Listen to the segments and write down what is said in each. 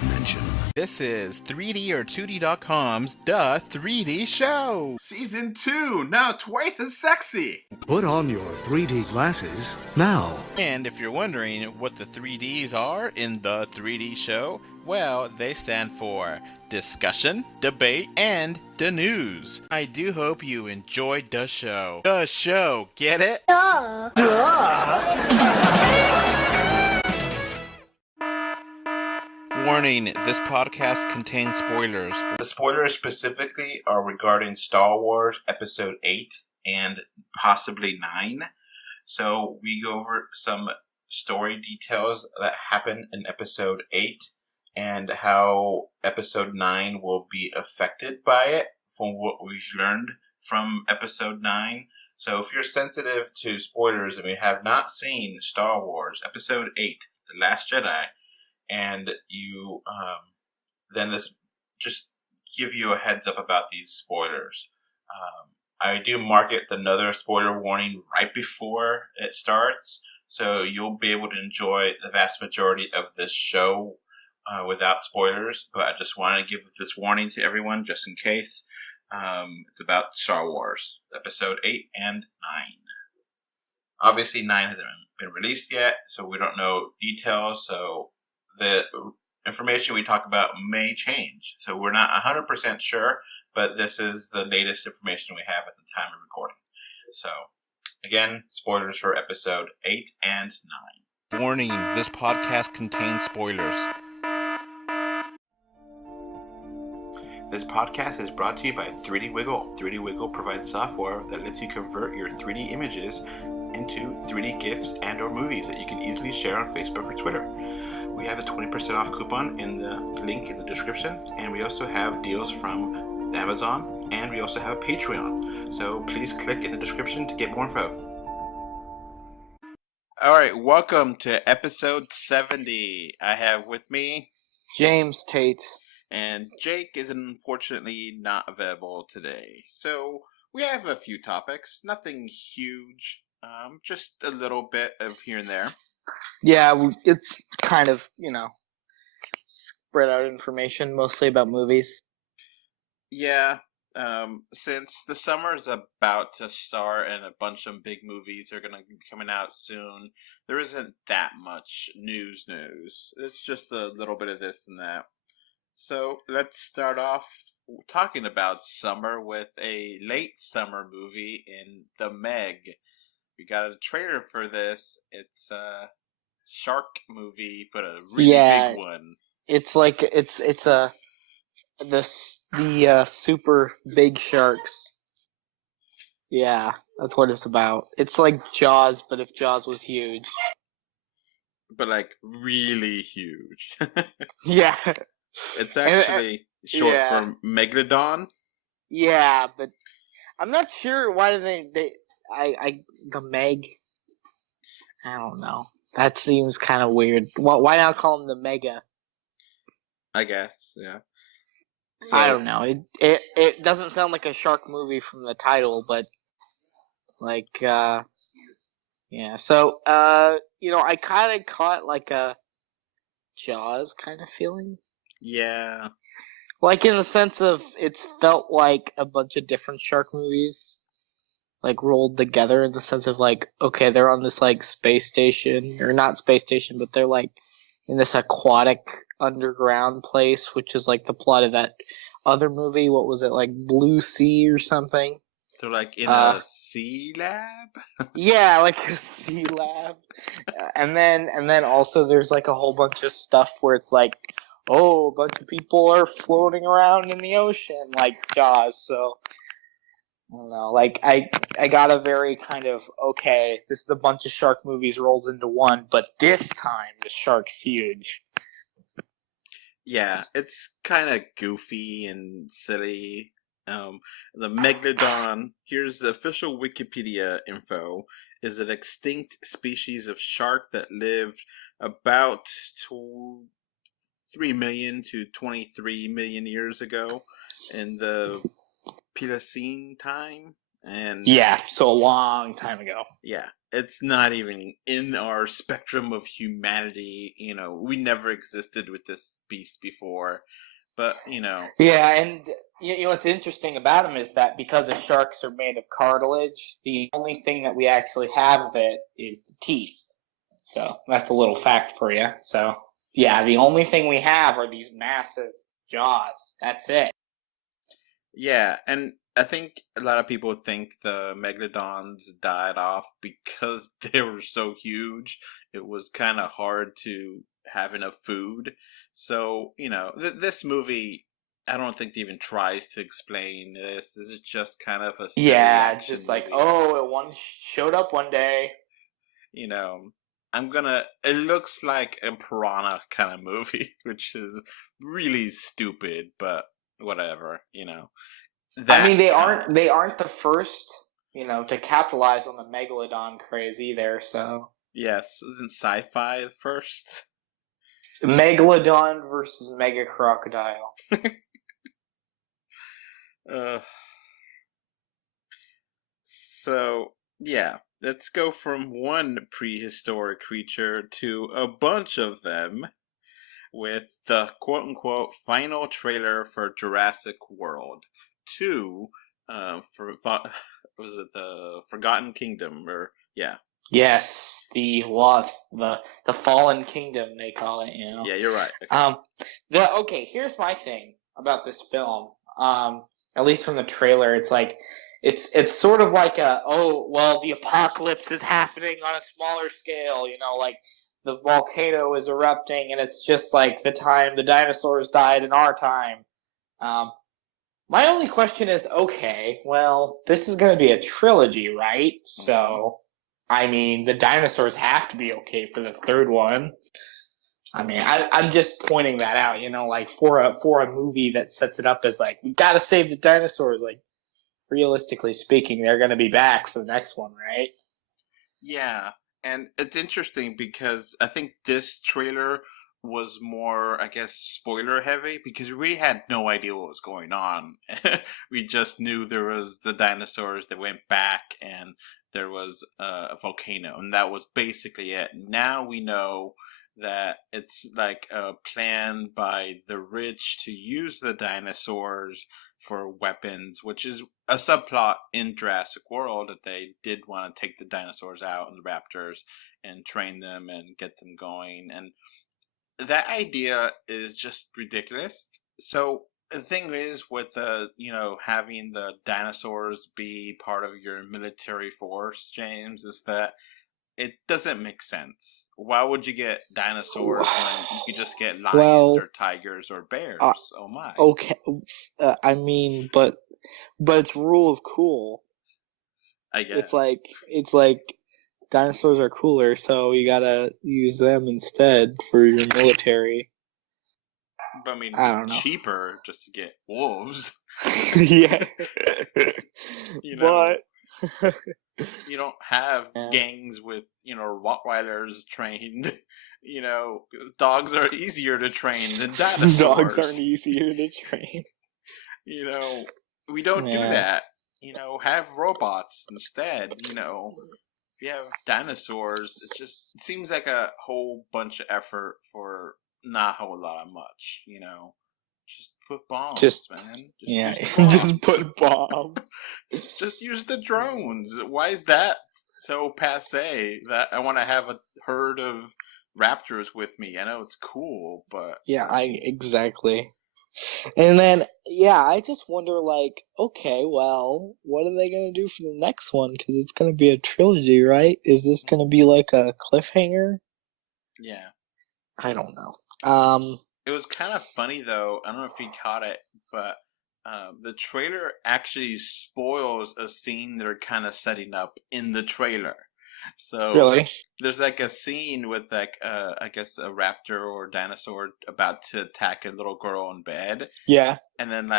dimension. This is 3D or 2D.com's The 3D Show! Season 2, now twice as sexy! Put on your 3D glasses now. And if you're wondering what the 3Ds are in The 3D Show, well, they stand for discussion, debate, and the news. I do hope you enjoyed the show. The show, get it? Warning, this podcast contains spoilers. The spoilers specifically are regarding Star Wars Episode 8 and possibly 9. So we go over some story details that happen in Episode 8 and how Episode 9 will be affected by it from what we've learned from Episode 9. So if you're sensitive to spoilers and you have not seen Star Wars Episode 8, The Last Jedi, and you, then this just give you a heads up about these spoilers. I do mark it another spoiler warning right before it starts, so you'll be able to enjoy the vast majority of this show without spoilers. But I just want to give this warning to everyone just in case. It's about Star Wars, Episode 8 and 9. Obviously, 9 hasn't been released yet, so we don't know details, so the information we talk about may change. So we're not 100% sure, but this is the latest information we have at the time of recording. So, again, spoilers for Episode 8 and 9. Warning, this podcast contains spoilers. This podcast is brought to you by 3D Wiggle. 3D Wiggle provides software that lets you convert your 3D images into 3D GIFs and or movies that you can easily share on Facebook or Twitter. We have a 20% off coupon in the link in the description, and we also have deals from Amazon, and we also have a Patreon. So please click in the description to get more info. Alright, welcome to episode 70. I have with me James Tate. And Jake is unfortunately not available today. So we have a few topics, nothing huge, just a little bit of here and there. Yeah, it's kind of, spread out information, mostly about movies. Yeah, since the summer is about to start and a bunch of big movies are going to be coming out soon, there isn't that much news. It's just a little bit of this and that. So let's start off talking about summer with a late summer movie in The Meg. We got a trailer for this. It's a shark movie, but a really big one. It's like the super big sharks. Yeah, that's what it's about. It's like Jaws, but if Jaws was huge. But like really huge. Yeah. It's actually short for Megalodon. Yeah, but I'm not sure why do they the Meg. I don't know. That seems kind of weird. Why not call him the Mega? I guess, yeah. So, I don't know. It doesn't sound like a shark movie from the title, but like yeah. So I kind of caught like a Jaws kind of feeling. Yeah. Like in the sense of it's felt like a bunch of different shark movies like rolled together in the sense of like, okay, they're on this like space station, or not space station, but they're like in this aquatic underground place, which is like the plot of that other movie. What was it, like Blue Sea or something? They're like in a sea lab? Yeah, like a sea lab. And then also there's like a whole bunch of stuff where it's like, oh, a bunch of people are floating around in the ocean like Jaws. So I don't know. Like I got a very kind of, okay, this is a bunch of shark movies rolled into one, but this time the shark's huge. Yeah, it's kind of goofy and silly. The Megalodon, here's the official Wikipedia info, is an extinct species of shark that lived about 3 million to 23 million years ago in the Pliocene time, And Yeah, so a long time ago. yeah, it's not even in our spectrum of humanity. We never existed with this beast before. But, Yeah, and what's interesting about them is that because the sharks are made of cartilage, the only thing that we actually have of it is the teeth. So that's a little fact for you. So yeah, the only thing we have are these massive jaws. That's it. yeah, and I think a lot of people think the megalodons died off because they were so huge. It was kind of hard to have enough food. So, this movie, I don't think it even tries to explain this. This is just kind of a silly Yeah, action just like, movie. oh, it showed up one day. It looks like a piranha kind of movie, which is really stupid, but whatever, I mean, they aren't the first, to capitalize on the megalodon craze either. So yes, isn't sci-fi first? Megalodon versus Mega Crocodile. So yeah, let's go from one prehistoric creature to a bunch of them with the quote-unquote final trailer for Jurassic World 2. Was it the Forgotten Kingdom? Or yeah. Yes, the Fallen Kingdom, they call it. Yeah, you're right. Okay. Okay, here's my thing about this film. At least from the trailer, it's like it's sort of like the apocalypse is happening on a smaller scale. Like the volcano is erupting, and it's just like the time the dinosaurs died in our time. My only question is, okay, well, this is going to be a trilogy, right? So, I mean, the dinosaurs have to be okay for the third one. I mean, I'm just pointing that out, like for a movie that sets it up as like, we got to save the dinosaurs. Like, realistically speaking, they're going to be back for the next one, right? Yeah, and it's interesting because I think this trailer was more, I guess, spoiler heavy because we really had no idea what was going on. We just knew there was the dinosaurs that went back and there was a volcano, and that was basically it. Now we know that it's like a plan by the rich to use the dinosaurs for weapons, which is a subplot in Jurassic World, that they did want to take the dinosaurs out and the raptors and train them and get them going. And that idea is just ridiculous. So the thing is with having the dinosaurs be part of your military force, James, is that it doesn't make sense. Why would you get dinosaurs when you could just get lions or tigers or bears? Oh my. Okay, I mean, but it's rule of cool. I guess it's like dinosaurs are cooler, so you gotta use them instead for your military. But I mean, I don't know. cheaper just to get wolves. Yeah. But you don't have gangs with, Rottweilers trained. Dogs are easier to train than dinosaurs. Dogs aren't easier to train. We don't do that. Have robots instead. If you have dinosaurs, it seems like a whole bunch of effort for not a whole lot of much. Just put bombs, man. Just put bombs. Just use the drones. Why is that so passé that I want to have a herd of raptors with me? I know it's cool, but exactly. And then I just wonder, like, okay, well, what are they gonna do for the next one? Because it's gonna be a trilogy, right? Is this gonna be like a cliffhanger? Yeah, I don't know. It was kind of funny, though. I don't know if you caught it, but the trailer actually spoils a scene they're kind of setting up in the trailer. So really? There's like a scene with I guess a raptor or dinosaur about to attack a little girl in bed. Yeah. And then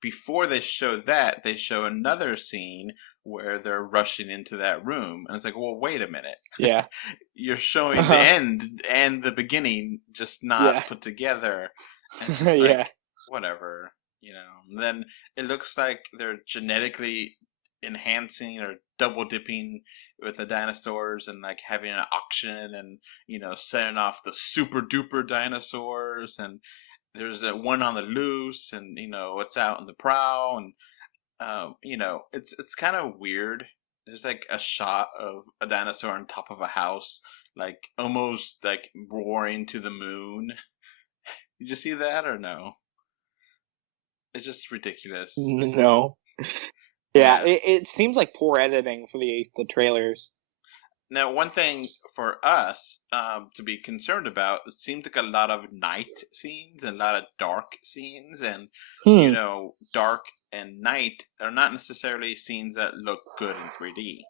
before they show that, they show another scene where they're rushing into that room. And it's like, well, wait a minute. Yeah. You're showing the end and the beginning just not put together. And it's whatever, And then it looks like they're genetically enhancing or double dipping with the dinosaurs and like having an auction and setting off the super duper dinosaurs, and there's a one on the loose, and it's out in the prowl, and it's kind of weird. There's like a shot of a dinosaur on top of a house, like almost like roaring to the moon. Did you see that or no? It's just ridiculous. No. Yeah, it seems like poor editing for the trailers. Now, one thing for us to be concerned about, it seems like a lot of night scenes and a lot of dark scenes, and dark and night are not necessarily scenes that look good in 3D,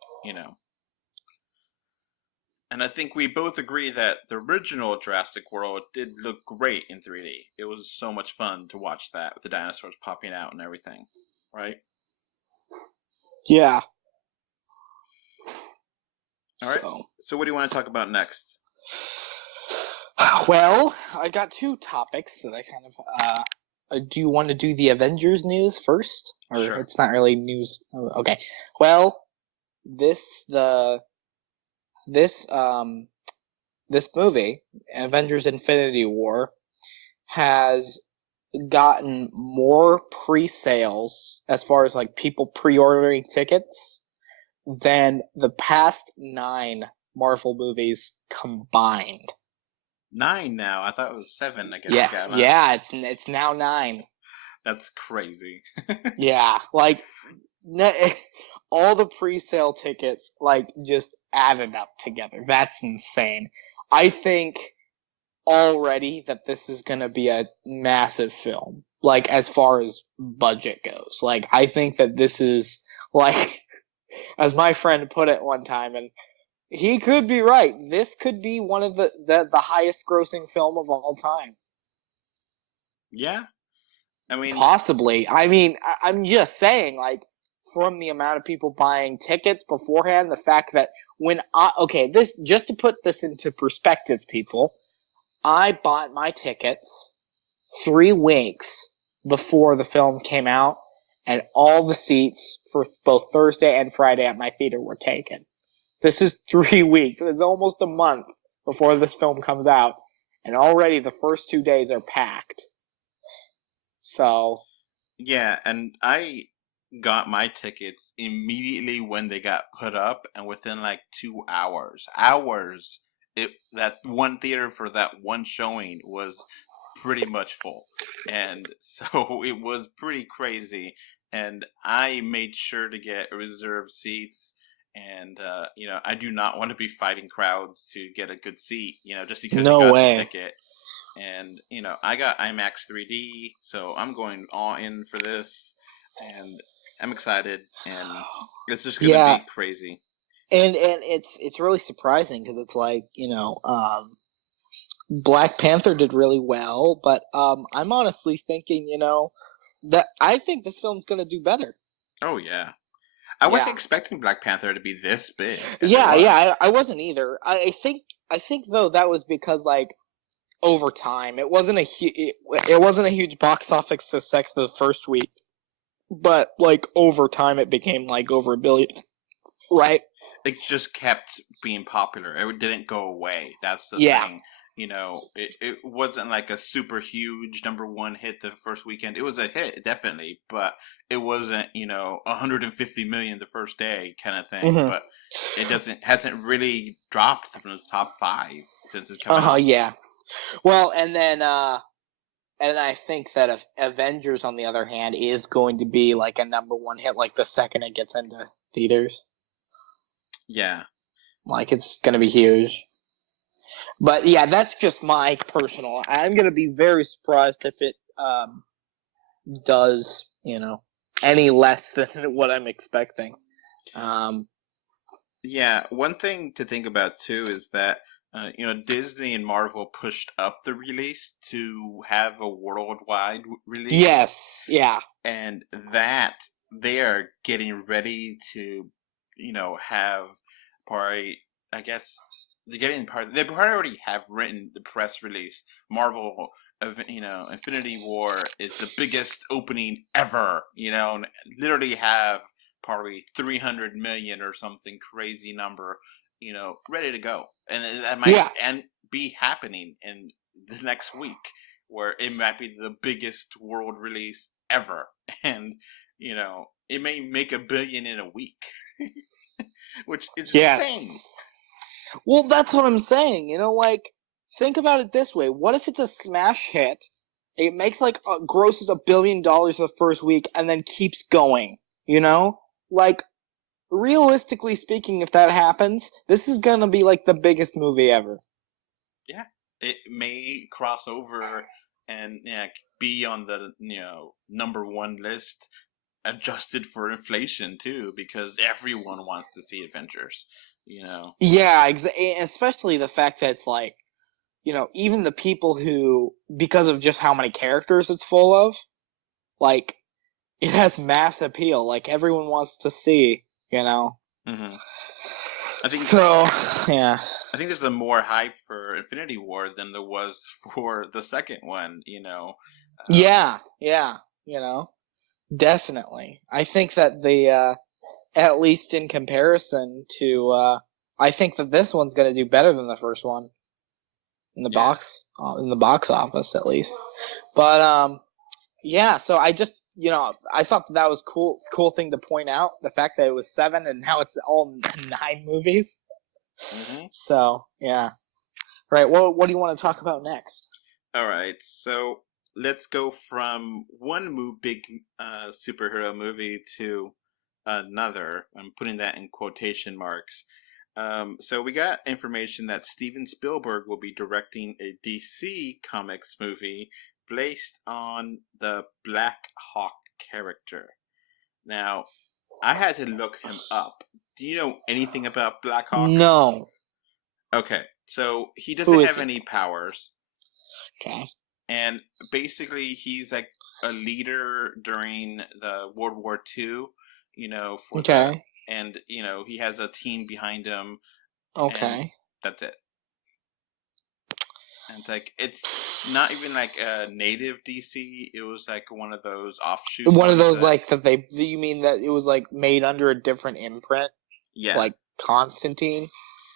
And I think we both agree that the original Jurassic World did look great in 3D. It was so much fun to watch that with the dinosaurs popping out and everything, right? Yeah. All right. So what do you want to talk about next? Well, I got two topics that I kind of... do you want to do the Avengers news first? Or sure. It's not really news. Okay. Well, this movie, Avengers Infinity War, has gotten more pre-sales as far as like people pre-ordering tickets than the past 9 Marvel movies combined. 9 now? I thought it was 7. I guess. Yeah, it's now 9. That's crazy. Yeah, like all the pre-sale tickets like just added up together. That's insane. I think already that this is going to be a massive film, like as far as budget goes. Like I think that this is like, as my friend put it one time, and he could be right, this could be one of the highest grossing film of all time. Yeah. I mean, possibly. I mean, I'm just saying, like, from the amount of people buying tickets beforehand, the fact that this, just to put this into perspective, people, I bought my tickets 3 weeks before the film came out, and all the seats for both Thursday and Friday at my theater were taken. This is 3 weeks. It's almost a month before this film comes out, and already the first 2 days are packed. So... yeah, and I got my tickets immediately when they got put up, and within like 2 hours, that one theater for that one showing was pretty much full, and so it was pretty crazy. And I made sure to get reserved seats, and I do not want to be fighting crowds to get a good seat, just because no I got way. the ticket. And I got IMAX 3D, so I'm going all in for this, and I'm excited, and it's just gonna be crazy. And it's really surprising because it's like Black Panther did really well, but I'm honestly thinking that I think this film's gonna do better. Oh yeah, I wasn't expecting Black Panther to be this big. I wasn't either. I think though that was because like over time it wasn't a huge box office success the first week, but like over time it became like over $1 billion, right? It just kept being popular. It didn't go away. That's the thing. It wasn't like a super huge #1 hit the first weekend. It was a hit, definitely, but it wasn't, 150 million the first day kind of thing. Mm-hmm. But it hasn't really dropped from the top 5 since it's come out. Yeah. Well, and then and I think that Avengers, on the other hand, is going to be like a #1 hit, like the second it gets into theaters. Yeah. Like, it's going to be huge. But, yeah, that's just my personal... I'm going to be very surprised if it does, any less than what I'm expecting. Yeah, one thing to think about, too, is that, Disney and Marvel pushed up the release to have a worldwide release. Yes, yeah. And that they are getting ready to, have probably, I guess, they already have written the press release. Marvel, Infinity War is the biggest opening ever, and literally have probably 300 million or something crazy number, ready to go. And that might be happening in the next week, where it might be the biggest world release ever. And, it may make $1 billion in a week, which is insane. Well, that's what I'm saying. Think about it this way. What if it's a smash hit? It makes grosses $1 billion the first week and then keeps going. Realistically speaking, if that happens, this is gonna be the biggest movie ever. Yeah, it may cross over and be on the number one list, adjusted for inflation too, because everyone wants to see Avengers. Yeah, especially the fact that it's even the people who, because of just how many characters it's full of, it has mass appeal. Everyone wants to see, Mm-hmm. I think there's more hype for Infinity War than there was for the second one, Definitely. I think that at least in comparison to, I think that this one's going to do better than the first one. In the box office, at least. But so I just I thought that was cool thing to point out, the fact that it was 7 and now it's all 9 movies. Mm-hmm. So right. What do you want to talk about next? All right, so let's go from one big superhero movie to another. I'm putting that in quotation marks. So we got information that Steven Spielberg will be directing a DC Comics movie based on the Blackhawk character. Now, I had to look him up. Do you know anything about Blackhawk? No. Okay, so he doesn't have any powers. Okay. And basically, he's a leader during the World War II, and, he has a team behind him. Okay. That's it. And it's not even a native DC. It was one of those offshoot. One of those that you mean that it was made under a different imprint? Yeah. Like Constantine?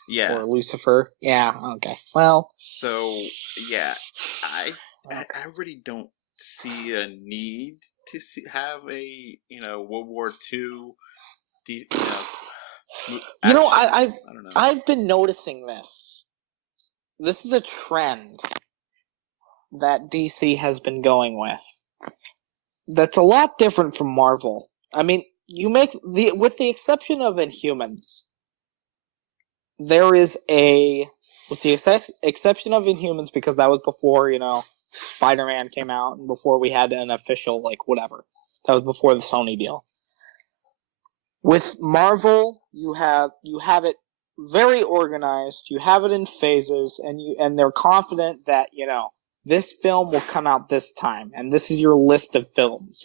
Yeah. Or Lucifer? Yeah, okay. Well. So, yeah. I really don't see a need to have a, World War II I don't know. I've been noticing this. This is a trend that DC has been going with. That's a lot different from Marvel. I mean, with the exception of Inhumans, with the exception of Inhumans, because that was before, Spider-Man came out and before we had an official, whatever. That was before the Sony deal. With Marvel, you have it very organized. You have it in phases, and they're confident that this film will come out this time, and this is your list of films.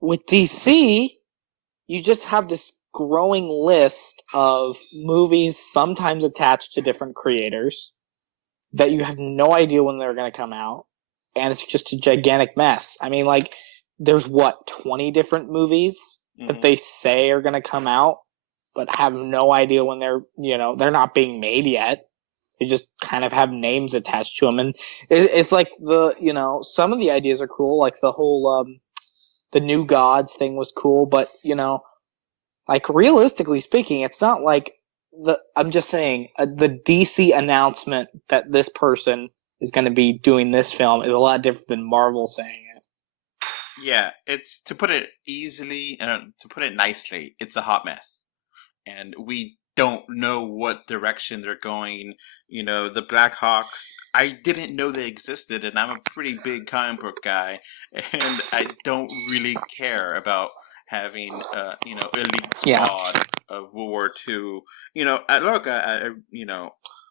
With DC, you just have this growing list of movies, sometimes attached to different creators, that you have no idea when they're going to come out, and it's just a gigantic mess. I mean, there's 20 different movies that they say are going to come out, but have no idea when they're they're not being made yet. They just kind of have names attached to them, and it's some of the ideas are cool, like the whole the New Gods thing was cool, but realistically speaking, it's not I'm just saying the DC announcement that this person is going to be doing this film is a lot different than Marvel saying it. Yeah, it's, to put it easily and to put it nicely, it's a hot mess. And we don't know what direction they're going. The Blackhawks, I didn't know they existed, and I'm a pretty big comic book guy, and I don't really care about having, elite squad of World War II.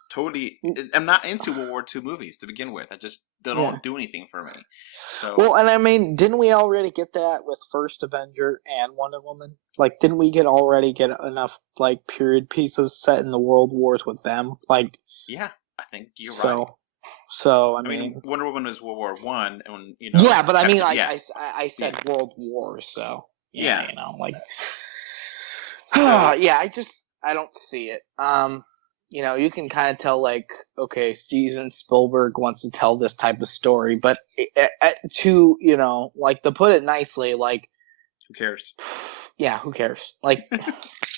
Totally, I'm not into World War II movies to begin with. They don't do anything for me. So, well, and I mean, didn't we already get that with First Avenger and Wonder Woman? Didn't we already get enough period pieces set in the World Wars with them? Yeah, I think you're right. So I mean, Wonder Woman was World War I, and Yeah, but I mean, I said World War, so Yeah. You know, like, So- yeah, I don't see it. You know, you can kind of tell, like, okay, Steven Spielberg wants to tell this type of story, but to, you know, like, to put it nicely, like, Who cares? yeah, who cares? Like,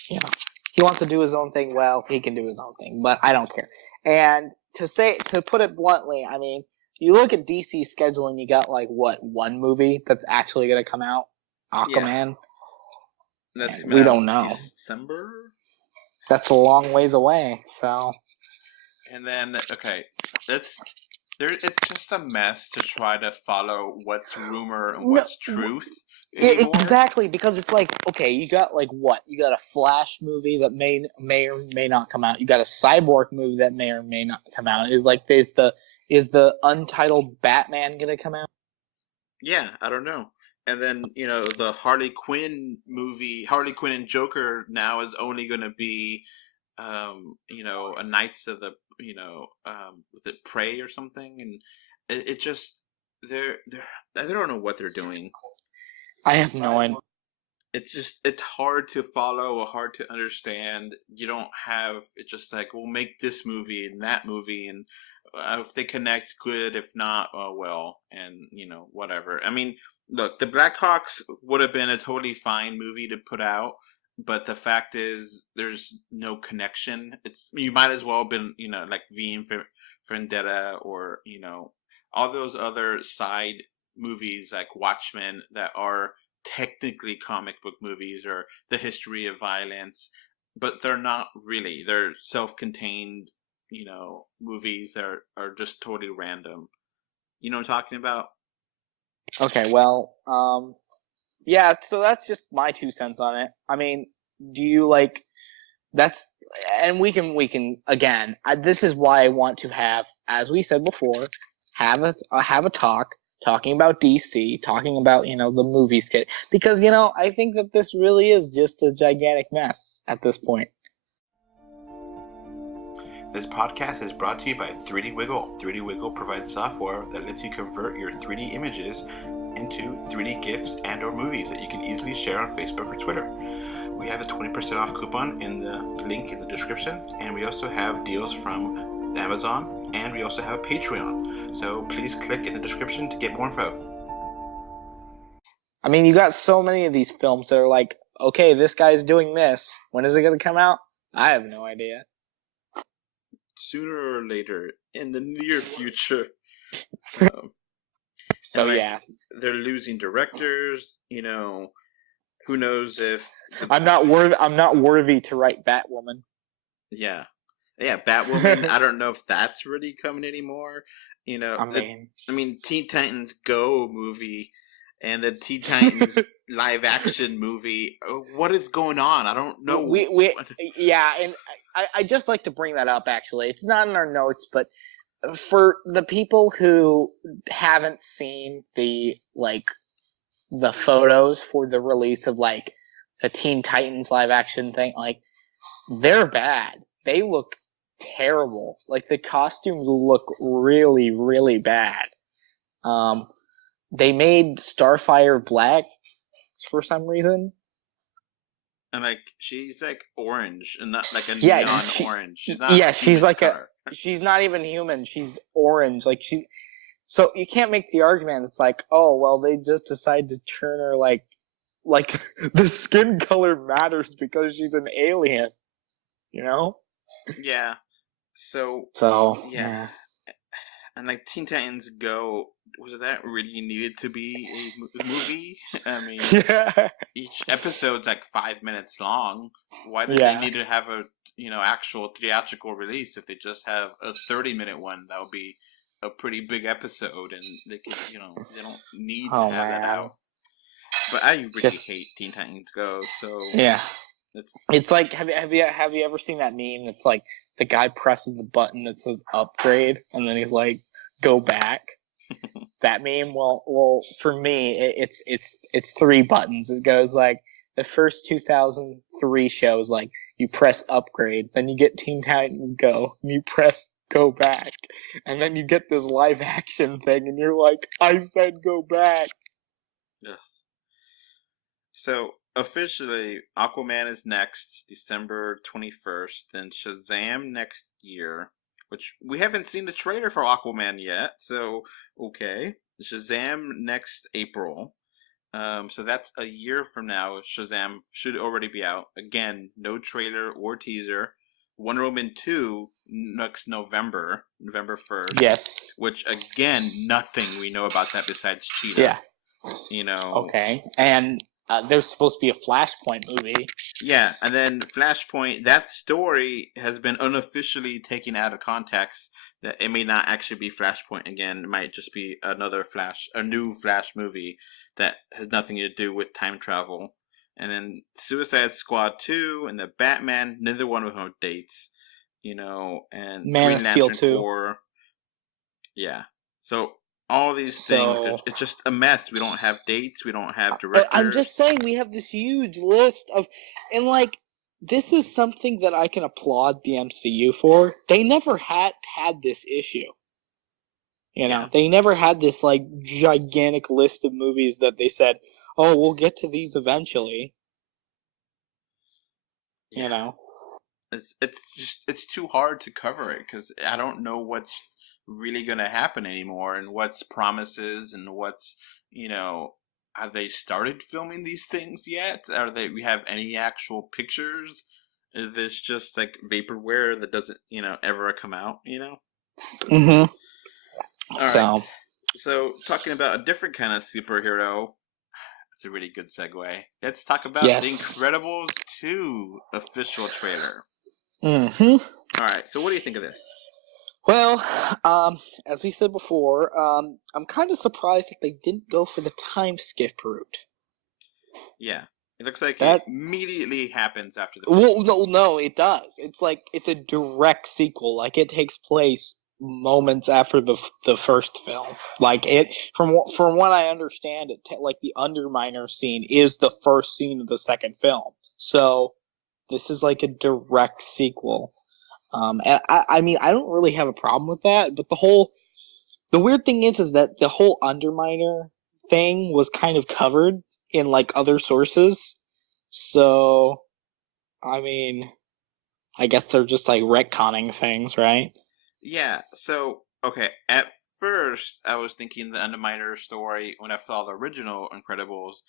you know, he wants to do his own thing. Well, he can do his own thing, but I don't care. And to put it bluntly, I mean, you look at DC scheduling, you got like what, one movie that's actually going to come out? Aquaman. That's And coming we out don't know. December? That's a long ways away. So And then, okay, it's just a mess to try to follow what's rumor and what's truth anymore. exactly, because it's like, okay, you got like what? You got a Flash movie that may or may not come out. You got a Cyborg movie that may or may not come out. Is the untitled Batman gonna come out? Yeah, I don't know. And then, you know, the Harley Quinn movie, Harley Quinn and Joker now is only going to be, you know, a Knights of the, you know, with it Prey or something. And it just, they don't know what they're doing. I have no idea. It's hard to follow, hard to understand. You don't have, it's just like, we'll make this movie and that movie, and if they connect, good. If not, well, and, you know, whatever. I mean, look, the Blackhawks would have been a totally fine movie to put out, but the fact is, there's no connection. You might as well have been, you know, like V for Vendetta, or, you know, all those other side movies like Watchmen that are technically comic book movies, or The History of Violence, but they're not really. They're self-contained, you know, movies that are just totally random. You know what I'm talking about? Okay, well, yeah, so that's just my 2 cents on it. I mean, do you like, and we can again, this is why I want to have, as we said before, have a talking about DC, talking about, you know, the movie skit, because, you know, I think that this really is just a gigantic mess at this point. This podcast is brought to you by 3D Wiggle. 3D Wiggle provides software that lets you convert your 3D images into 3D GIFs and or movies that you can easily share on Facebook or Twitter. We have a 20% off coupon in the link in the description, and we also have deals from Amazon, and we also have a Patreon. So please click in the description to get more info. I mean, you got so many of these films that are like, okay, this guy's doing this. When is it going to come out? I have no idea. Sooner or later, in the near future. So like, yeah, they're losing directors. You know, who knows if I'm not worthy to write Batwoman. Yeah, Batwoman. I don't know if that's really coming anymore. You know, I mean, Teen Titans Go movie and the Teen Titans live action movie. What is going on? I don't know. Yeah, and I just like to bring that up. Actually, it's not in our notes, but for the people who haven't seen the photos for the release of like the Teen Titans live action thing, like, they're bad. They look terrible. Like, the costumes look really, really bad. They made Starfire black for some reason. And like, she's like orange and not like a Yeah, neon orange. She's not. Yeah, she's like color. She's not even human. She's orange. Like, so you can't make the argument. It's like, oh well, they just decided to turn her like the skin color matters because she's an alien. You know? Yeah. So yeah. And like Teen Titans Go, was that really needed to be a movie? I mean, Yeah. each episode's like 5 minutes long. Why do they need to have a, you know, actual theatrical release? If they just have a 30-minute one, that would be a pretty big episode, and they can, you know, they don't need to have that out. But I really hate Teen Titans Go. So yeah, it's like, have you ever seen that meme? It's like the guy presses the button that says upgrade, and then he's like, go back. That meme. Well, for me, it's 3 buttons. It goes like, the first 2003 shows, like, you press upgrade, then you get Teen Titans Go, and you press go back, and then you get this live action thing, and you're like, I said go back. Yeah. So officially, Aquaman is next, December 21st. Then Shazam next year, which we haven't seen the trailer for Aquaman yet. So okay, Shazam next April. So that's a year from now. Shazam should already be out. Again, no trailer or teaser. Wonder Woman 2 next November 1st. Yes. Which, again, nothing we know about that besides Cheetah. Yeah. You know. Okay. And there's supposed to be a Flashpoint movie. Yeah, and then Flashpoint, that story has been unofficially taken out of context. That it may not actually be Flashpoint again. It might just be a new Flash movie that has nothing to do with time travel. And then Suicide Squad 2 and the Batman, neither one of them have dates. You know, and Man of Steel 2. Corps. Yeah. So all these things, it's just a mess. We don't have dates. We don't have directors. I'm just saying we have this huge list of... And, like, this is something that I can applaud the MCU for. They never had this issue. You know, they never had this, like, gigantic list of movies that they said, oh, we'll get to these eventually. Yeah. You know? It's too hard to cover it because I don't know what's really going to happen anymore and what's promises and what's, you know, have they started filming these things yet? We have any actual pictures? Is this just like vaporware that doesn't, you know, ever come out, you know? Mm-hmm. All right. So, talking about a different kind of superhero, that's a really good segue. Let's talk about The Incredibles 2 official trailer. Mm-hmm. All right, so what do you think of this? Well, as we said before, I'm kind of surprised that they didn't go for the time skip route. Yeah. It looks like it immediately happens after the film. Well, no, it does. It's like, it's a direct sequel. Like, it takes place moments after the first film. Like, it, from what I understand, like, the Underminer scene is the first scene of the second film. So, this is like a direct sequel. And I mean, I don't really have a problem with that, but the weird thing is that the whole Underminer thing was kind of covered in, like, other sources. So, I mean, I guess they're just, like, retconning things, right? Yeah, so, okay, at first, I was thinking the Underminer story, when I saw the original Incredibles,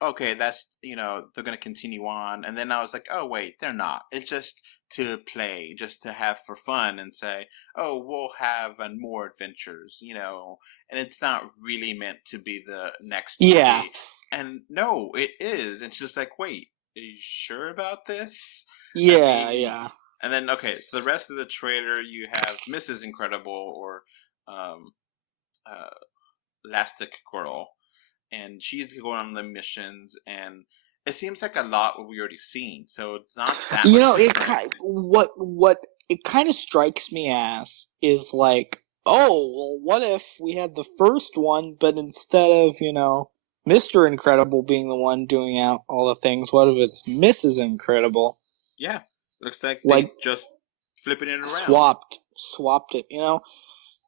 okay, that's, you know, they're going to continue on, and then I was like, oh, wait, they're not. It's just to play, just to have for fun and say, oh, we'll have more adventures, you know, and it's not really meant to be the next movie. And no, it is. It's just like, wait, are you sure about this? Yeah, I mean, and then, okay, so the rest of the trailer, you have Mrs. Incredible, or Elastic Girl, and she's going on the missions, and it seems like a lot what we already seen, so it's not that much. You know, what it kind of strikes me as is like, oh, well, what if we had the first one, but instead of, you know, Mr. Incredible being the one doing out all the things, what if it's Mrs. Incredible? Yeah, looks like they just flipping it around. Swapped it, you know?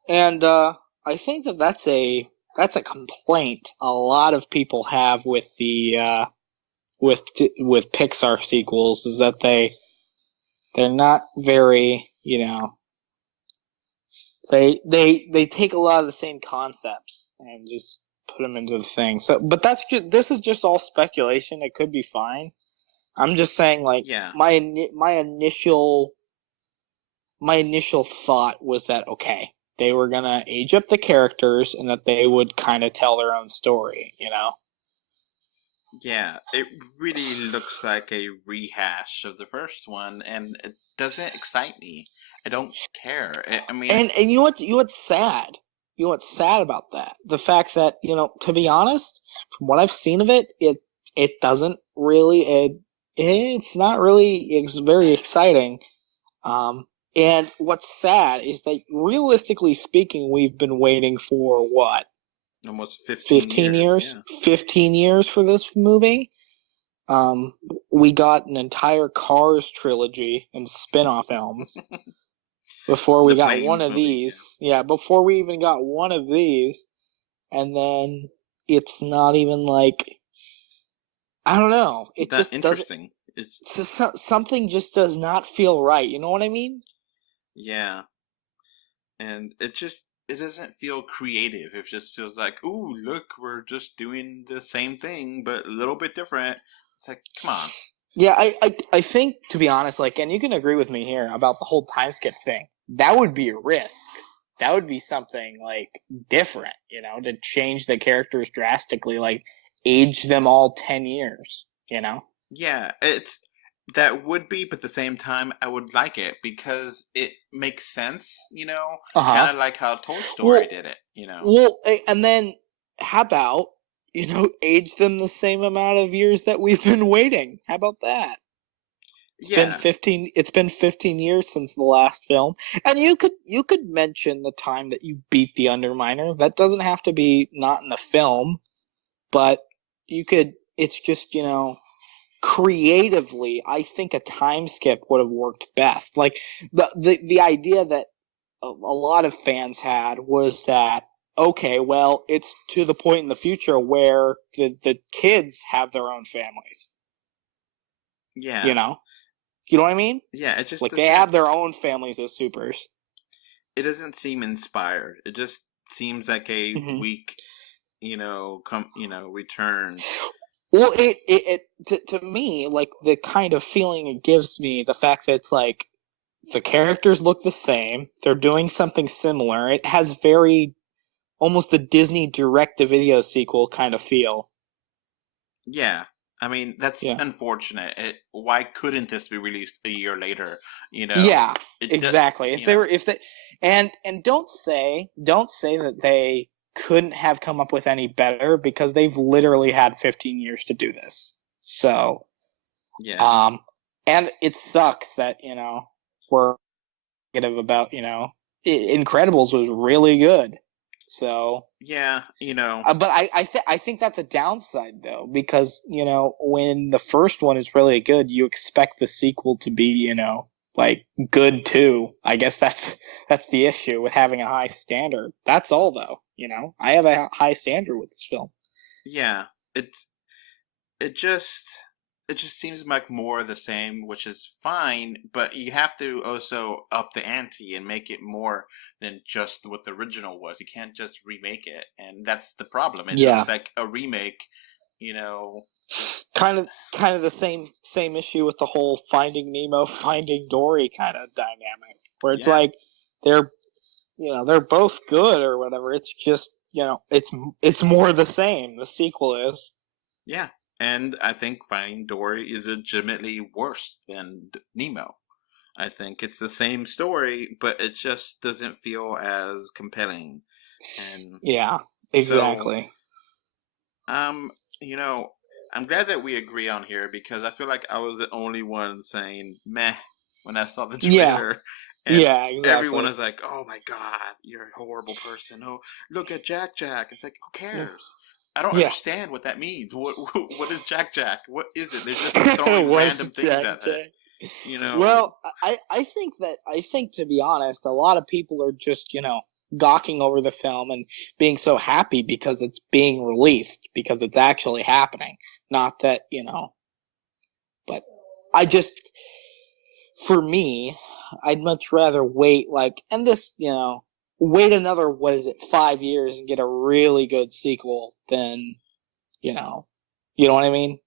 And I think that's a complaint a lot of people have with the with Pixar sequels, is that they're not very, you know, they take a lot of the same concepts and just put them into the thing. So, but this is just all speculation. It could be fine. I'm just saying, like, my initial thought was that, okay, they were gonna age up the characters and that they would kind of tell their own story, you know? Yeah, it really looks like a rehash of the first one, and it doesn't excite me. I don't care. I mean, and you know what's sad? You know what's sad about that? The fact that, you know, to be honest, from what I've seen of it, it doesn't really. It's not really very exciting. And what's sad is that, realistically speaking, we've been waiting for what? Almost 15 years. Yeah. 15 years for this movie. We got an entire Cars trilogy and spin-off films before we got one of these. Yeah, before we even got one of these. And then it's not even like I don't know. It That's just doesn't. interesting. It's Something just does not feel right. You know what I mean? yeah, and it doesn't feel creative. It just feels like, ooh, look, we're just doing the same thing but a little bit different. It's like, come on. Yeah, I think, to be honest, like, and you can agree with me here about the whole time skip thing. That would be a risk. That would be something, like, different, you know, to change the characters drastically, like, age them all 10 years, you know? Yeah, that would be, but at the same time, I would like it because it makes sense, kind Uh-huh. of like how Toy Well, Story did it. well, and then how about, age them the same amount of years that we've been waiting? How about that? Yeah, It's been 15 years since the last film. And you could mention the time that you beat the Underminer. That doesn't have to be not in the film, but it's just, creatively, I think a time skip would have worked best. Like the idea that a lot of fans had was that, okay, well, it's to the point in the future where the kids have their own families. yeah, You know? You know what I mean? yeah. It just Like they have their own families as supers. It doesn't seem inspired. It just seems like a Mhm. weak, return. Well, to me, like, the kind of feeling it gives me, the fact that it's like the characters look the same, they're doing something similar. It has very almost the Disney direct-to-video sequel kind of feel. Yeah, I mean that's Yeah. unfortunate. Why couldn't this be released a year later? Yeah, It exactly. If they and don't say that they couldn't have come up with any better, because they've literally had 15 years to do this. So, yeah, and it sucks that, we're negative about, Incredibles was really good. So, yeah. but I think that's a downside, though, because, when the first one is really good, you expect the sequel to be, like, good too. I guess that's the issue with having a high standard. That's all, though. I have a high standard with this film. Yeah, it's it just it just seems like more of the same, which is fine, but you have to also up the ante and make it more than just what the original was. You can't just remake it, and that's the problem. It Yeah, looks like a remake, just kind of the same issue with the whole Finding Nemo, Finding Dory kind of dynamic, where it's yeah, like they're they're both good or whatever. It's just, it's more the same. The sequel is. yeah. And I think Finding Dory is legitimately worse than Nemo. I think it's the same story, but it just doesn't feel as compelling. And Yeah, so, exactly. um, I'm glad that we agree on here because I feel like I was the only one saying meh when I saw the Yeah, trailer, and yeah, everyone exactly. is like, "Oh my god, you're a horrible person." Oh, look at Jack Jack. It's like, who Yeah, cares? I don't yeah. understand what that means. What is Jack Jack? What is it? They're just throwing Was random things Jack at it. Jack? You know? Well, I think, to be honest, a lot of people are just, gawking over the film and being so happy because it's being released, because it's actually happening. Not that, but I just, for me, I'd much rather wait, like, and this, wait another, what is it, 5 years and get a really good sequel than, you know, you know what I mean?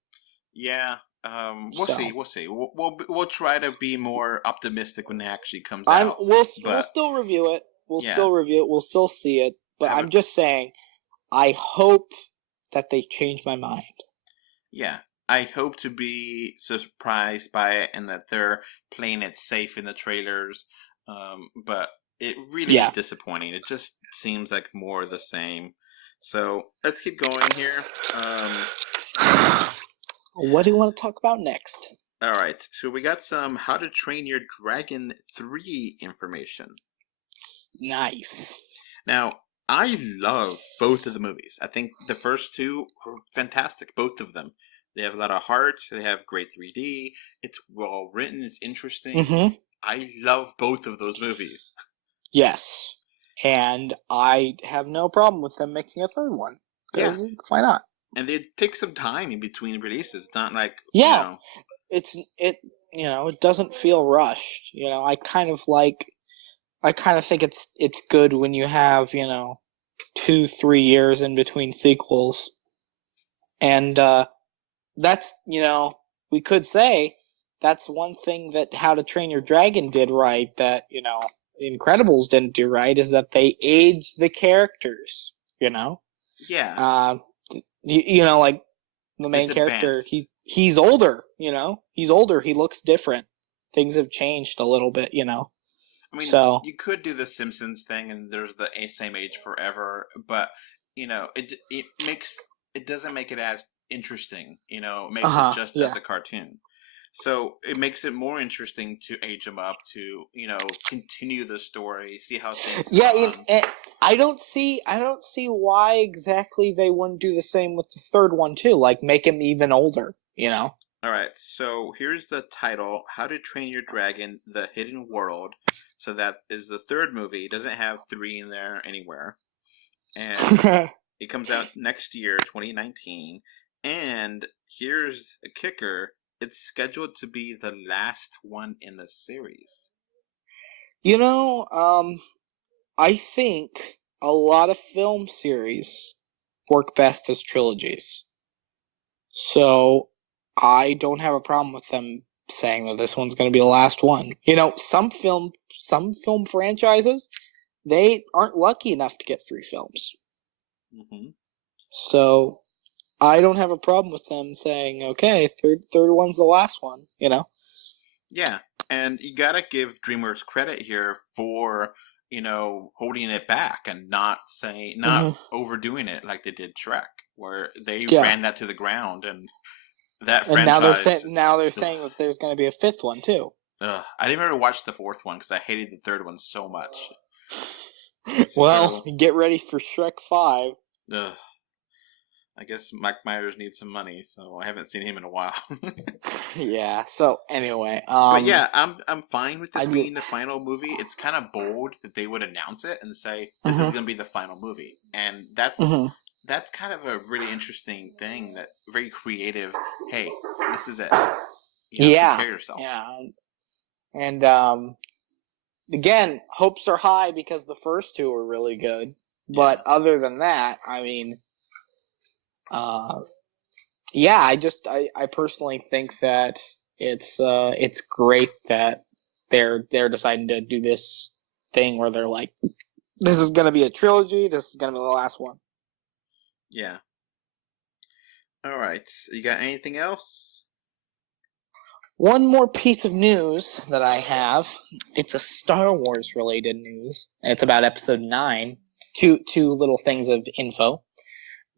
Yeah. We'll see. So We'll see. We'll try to be more optimistic when it actually comes I'm out. we'll But still review it. We'll yeah, still review it. We'll still see it. But have a I'm just saying, I hope that they change my mind. yeah. I hope to be surprised by it and that they're playing it safe in the trailers. But it really Yeah. disappointing. It just seems like more of the same. So let's keep going here. What do you want to talk about next? All right. So we got some How to Train Your Dragon 3 information. Nice. Now, I love both of the movies. I think the first two were fantastic, both of them. They have a lot of heart, they have great 3D, it's well written, it's interesting. Mm-hmm. I love both of those movies. Yes. And I have no problem with them making a third one. Yeah, Because why not? And they take some time in between releases. It's not like Yeah, it doesn't feel rushed. I kind of think it's good when you have 2-3 years in between sequels, and that's we could say that's one thing that How to Train Your Dragon did right that Incredibles didn't do right, is that they aged the characters. Yeah. Like the main character, he's older. He's older. He looks different. Things have changed a little bit. I mean, so you could do the Simpsons thing, and there's the same age forever, but it doesn't make it as interesting. It makes it just as a cartoon. So it makes it more interesting to age them up, to continue the story, see how things. Yeah, and I don't see why exactly they wouldn't do the same with the third one too. Like make him even older. All right, so here's the title: How to Train Your Dragon: The Hidden World. So that is the third movie. It doesn't have 3 in there anywhere, and it comes out next year, 2019. And here's a kicker. It's scheduled to be the last one in the series. I think a lot of film series work best as trilogies. So I don't have a problem with them saying that this one's going to be the last one. Some film franchises, they aren't lucky enough to get 3 films. Mm-hmm. So I don't have a problem with them saying, okay, third one's the last one, Yeah, and you gotta give DreamWorks credit here for, holding it back and not overdoing it like they did Shrek, where they ran that to the ground, and that franchise. And now they're saying that there's going to be a 5th one too. I didn't even watch the 4th one because I hated the 3rd one so much. Well, get ready for Shrek 5. I guess Mike Myers needs some money, so I haven't seen him in a while. Yeah. So anyway, but yeah, I'm fine with this being the final movie. It's kind of bold that they would announce it and say this is going to be the final movie, and that's kind of a really interesting thing. That very creative. Hey, this is it. Prepare yourself. Yeah. And again, hopes are high because the first 2 were really good. But other than that, I mean. I personally think that it's great that they're deciding to do this thing where they're like, this is gonna be a trilogy. This is gonna be the last one. Yeah. All right. You got anything else? One more piece of news that I have. It's a Star Wars related news. It's about Episode 9. Two little things of info.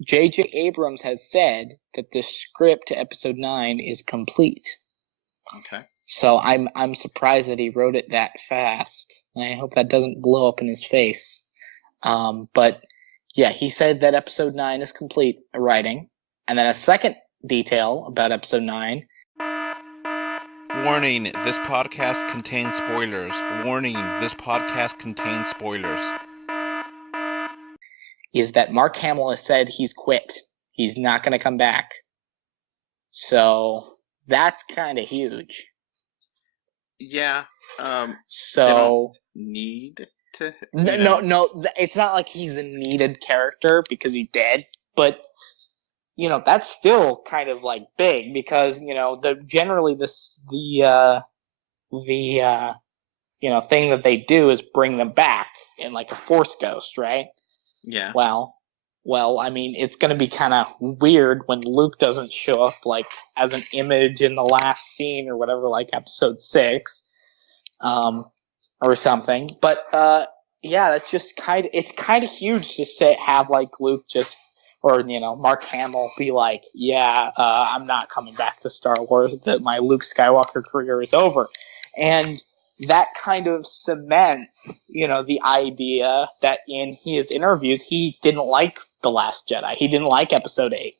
J.J. Abrams has said that the script to Episode 9 is complete. Okay. So I'm surprised that he wrote it that fast. I hope that doesn't blow up in his face. But yeah, he said that Episode 9 is complete writing. And then a second detail about Episode 9. Warning, this podcast contains spoilers. Warning, this podcast contains spoilers. Is that Mark Hamill has said he's quit. He's not going to come back. So that's kind of huge. Yeah. So they don't need to. No. It's not like he's a needed character because he did, but that's still kind of like big because generally the thing that they do is bring them back in like a Force ghost, right? Yeah. Well, I mean, it's going to be kind of weird when Luke doesn't show up, like, as an image in the last scene or whatever, like Episode 6, or something. But, yeah, that's just it's kind of huge to have, like, Luke just, or, Mark Hamill be like, I'm not coming back to Star Wars, that my Luke Skywalker career is over. And that kind of cements, the idea that in his interviews, he didn't like The Last Jedi. He didn't like Episode 8.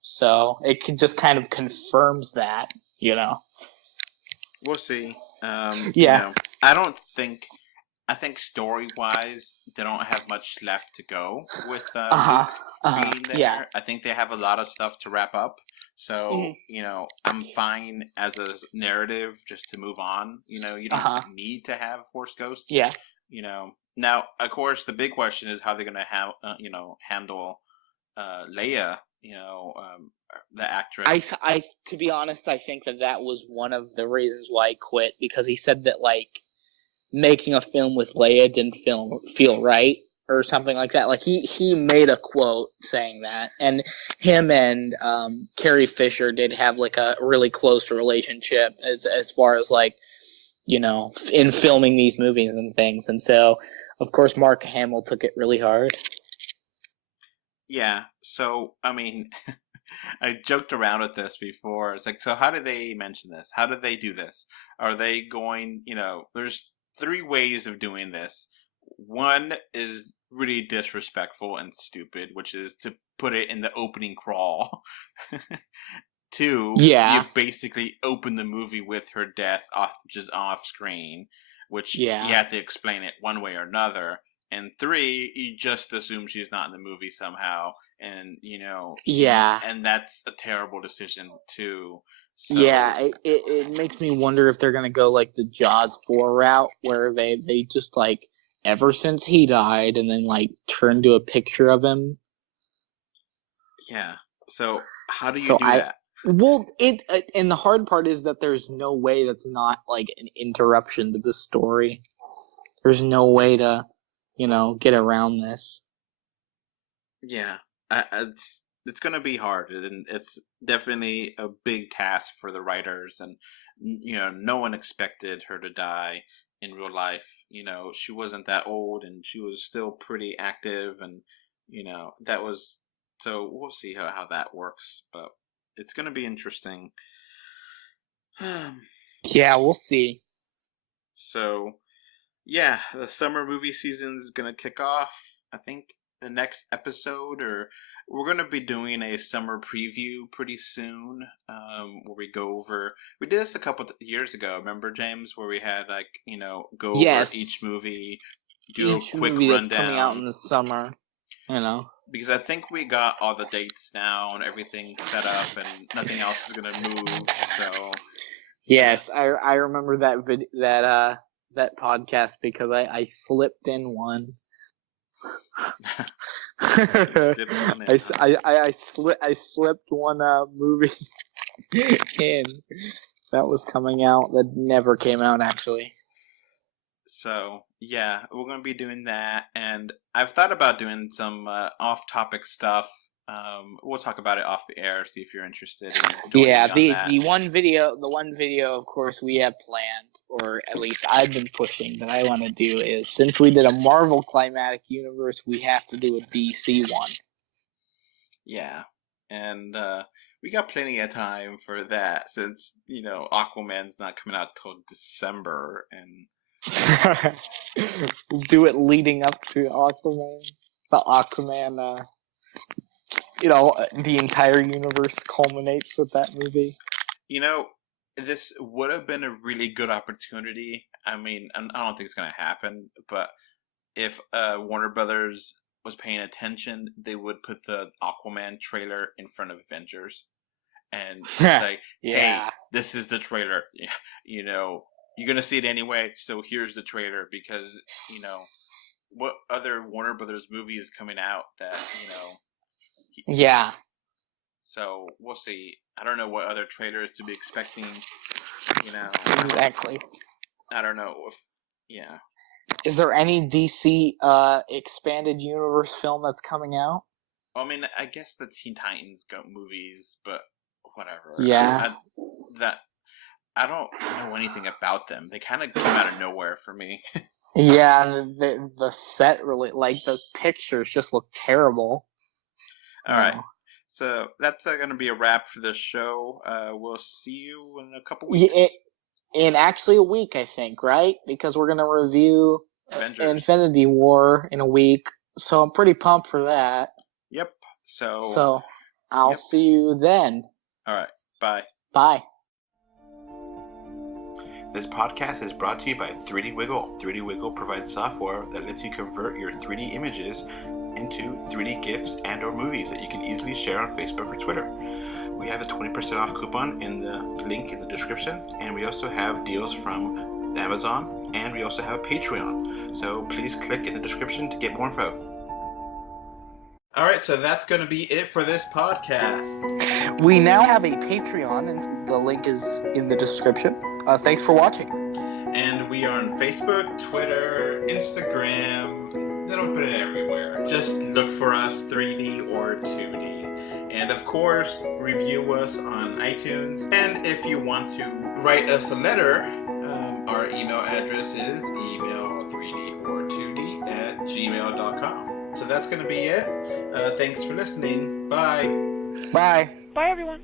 So it just kind of confirms that, We'll see. Yeah. I don't think I think story-wise, they don't have much left to go with Uh-huh. Luke being there. Yeah. I think they have a lot of stuff to wrap up. So, Mhm. I'm fine as a narrative just to move on. You don't need to have Force Ghosts. Yeah. Now, of course, the big question is how they're going to handle Leia, the actress. I to be honest, I think that was one of the reasons why he quit, because he said that like making a film with Leia didn't feel right or something like that. Like he made a quote saying that, and him and Carrie Fisher did have like a really close relationship as far as like in filming these movies and things, and so of course Mark Hamill took it really hard. Yeah, so, I mean, I joked around with this before. It's like, so how did they mention this? How did they do this? Are they going, there's three ways of doing this. One is really disrespectful and stupid, which is to put it in the opening crawl. Two, Yeah. you basically open the movie with her death just off screen, which Yeah. you have to explain it one way or another. And three, you just assume she's not in the movie somehow, and Yeah. and that's a terrible decision too. So, Yeah, it makes me wonder if they're gonna go like the Jaws 4 route, where they just like ever since he died, and then like turn to a picture of him. yeah. So how do you do that? Well, and the hard part is that there's no way that's not like an interruption to the story. There's no way to get around this. Yeah, it's gonna be hard, and it's definitely a big task for the writers. And no one expected her to die in real life. She wasn't that old, and she was still pretty active, and that was. So we'll see how that works, but it's gonna be interesting. Yeah, we'll see. So, yeah, the summer movie season is going to kick off. I think the next episode, or we're going to be doing a summer preview pretty soon, where we go over. We did this a couple years ago. Remember, James, where we had go over each movie, do each a quick movie rundown. That's coming out in the summer. Because I think we got all the dates now and everything set up, and nothing else is going to move. So. Yes, I remember that podcast because I slipped in one. I slipped one movie in that was coming out that never came out actually. So yeah, we're gonna be doing that, and I've thought about doing some off-topic stuff. We'll talk about it off the air. See if you're interested in joining me on that. the one video, of course, we have planned, or at least I've been pushing that I want to do is, since we did a Marvel Climatic Universe, we have to do a DC one. Yeah, and we got plenty of time for that since Aquaman's not coming out till December, and we'll do it leading up to Aquaman. The Aquaman. The entire universe culminates with that movie. This would have been a really good opportunity. I mean, I don't think it's going to happen, but if Warner Brothers was paying attention, they would put the Aquaman trailer in front of Avengers and say, hey, this is the trailer. You're going to see it anyway, so here's the trailer, because, what other Warner Brothers movie is coming out that, Yeah. So we'll see. I don't know what other trailers to be expecting. Exactly. I don't know if. Yeah. Is there any DC expanded universe film that's coming out? Well, I mean, I guess the Teen Titans movies, but whatever. Yeah. I don't know anything about them. They kind of came out of nowhere for me. Yeah, the set really, like, the pictures just look terrible. All right. So that's going to be a wrap for this show. We'll see you in a couple weeks. In actually a week, I think, right? Because we're going to review Avengers. Infinity War in a week. So I'm pretty pumped for that. Yep. So I'll see you then. All right. Bye. Bye. This podcast is brought to you by 3D Wiggle. 3D Wiggle provides software that lets you convert your 3D images into 3D GIFs and or movies that you can easily share on Facebook or Twitter. We have a 20% off coupon in the link in the description, and we also have deals from Amazon, and we also have a Patreon. So please click in the description to get more info. Alright, so that's going to be it for this podcast. We now have a Patreon, and the link is in the description. Thanks for watching. And we are on Facebook, Twitter, Instagram. They don't put it everywhere. Just look for us, 3D or 2D. And of course, review us on iTunes. And if you want to write us a letter, our email address is email3d or2d@gmail.com. So that's going to be it. Thanks for listening. Bye. Bye. Bye, everyone.